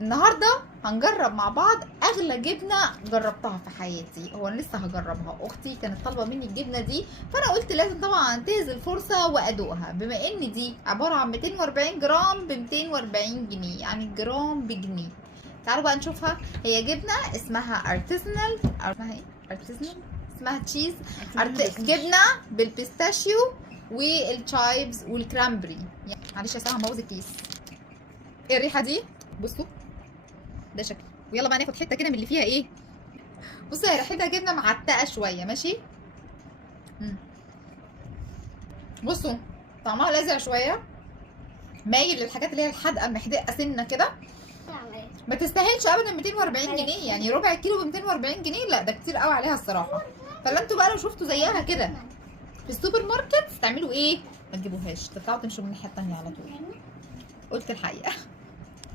النهارده هنجرب مع بعض اغلى جبنه جربتها في حياتي. هو انا لسه هجربها، اختي كانت طالبه مني الجبنه دي، فانا قلت لازم طبعا انتهز الفرصه وادوقها، بما ان دي عباره عن 240 جرام ب 240 جنيه، يعني الجرام بجنيه. تعالوا بقى نشوفها. هي جبنه اسمها ارتيزنال، اسمها ايه؟ ارتيزنال، اسمها تشيز جبنه بالبيستاشيو والتشايبز والكرامبري. معلش يا ساره هنبوظ الكيس. ايه الريحه دي؟ بصوا ده شكل. ويلا بقى ناخد حته كده من اللي فيها ايه. بصوا هي ريحتها جبنه معتقه شويه، ماشي. بصوا طعمها لاذع شويه، مايل للحاجات اللي هي الحادقه المحدقه سنه كده. ما تستاهلش ابدا 240 جنيه، يعني ربع كيلو ب 240 جنيه، لا ده كتير قوي عليها الصراحه. فلا انتوا بقى لو شفتوا زيها كده في السوبر ماركت تعملوا ايه؟ ما تجيبوهاش، تطلعوا تمشوا من الناحيه التانيه على طول. قلت الحقيقه.